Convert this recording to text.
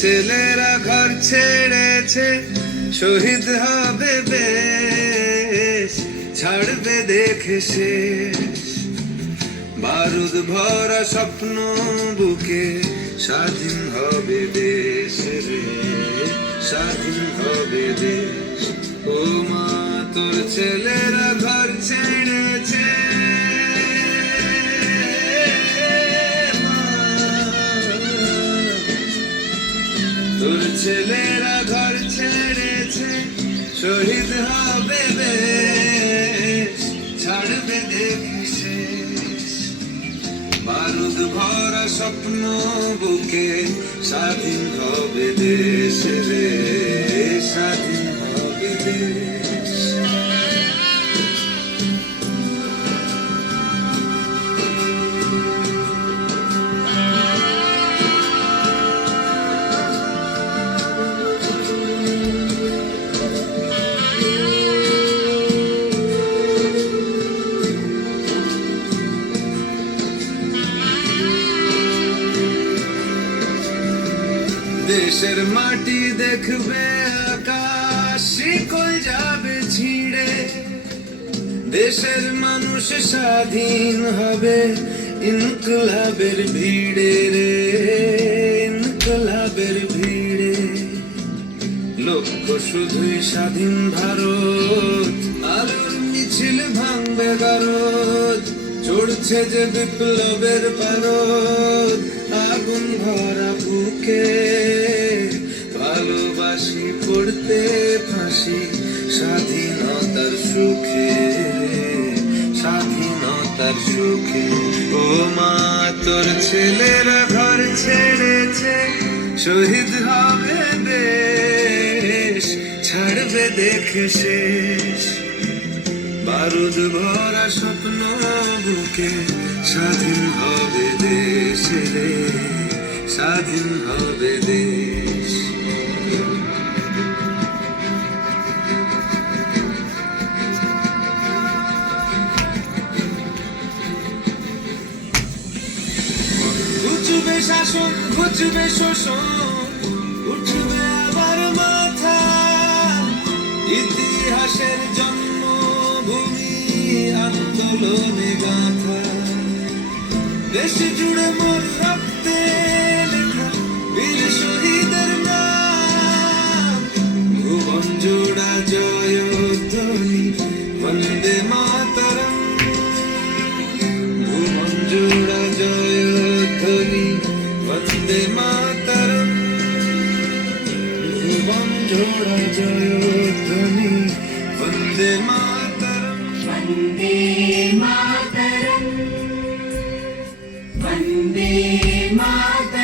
ছেলেরা ঘর ছেড়েছে, শহীদ হবে বেশ, ছাড়বে দেখে শেষ। বারুদ ভরা স্বপ্ন বুকে, স্বাধীন হবে দেশ রে, স্বাধীন হবে দেশ। ও মা তোর ছেলেরা ঘর ছেড়েছে, তোর ছেলেরা ঘর ছেড়েছে, শহীদ হবে বেশ, ছাড়বে দেখে শেষ। বারুদ ভরা স্বপ্ন বুকে, স্বাধীন হবে দেশ রে, স্বাধীন হবে দেশ। দেশের মাটি দেখবে আকাশ, শিকল যাবে ছিঁড়ে। দেশের মানুষ স্বাধীন হবে ইনকলাবের ভিড়ে রে, ইনকলাবের ভিড়ে। লক্ষ্য শুধুই স্বাধীন ভারত, আলোর মিছিল ভাঙবে গারদ। চড়ছে যে বিপ্লবের পারদ, আগুন ভরা বুকে, ভালোবাসি পড়তে ফাঁসি, স্বাধীনতার সুখে, স্বাধীনতার সুখে। ও মা তোর ছেলেরা ঘর ছেড়েছে, শহীদ হবে বেশ, ছাড়বে দেখে শেষ। বারুদ ভরা স্বপ্ন বুকে, স্বাধীন হবে দেশ রে, স্বাধীন হবে দেশ। ঘুচবে শাসন, ঘুচবে শোষণ, উঠবে আবার মাথা। ইতিহাসের জন্মভূমি আন্দোলনে গাথা, দেশ জুড়ে মোর রক্তে লেখা বীর শহীদের নাম। ভুবন জোড়া জয়ধ্বনি, বন্দে মাতরম। ভুবন জোড়া জয়ধ্বনি, বন্দে মাতরম। ভুবন জোড়া জয়ধ্বনি, বন্দে মাতরম। वन्दे मातरम्, वन्दे मातरम्।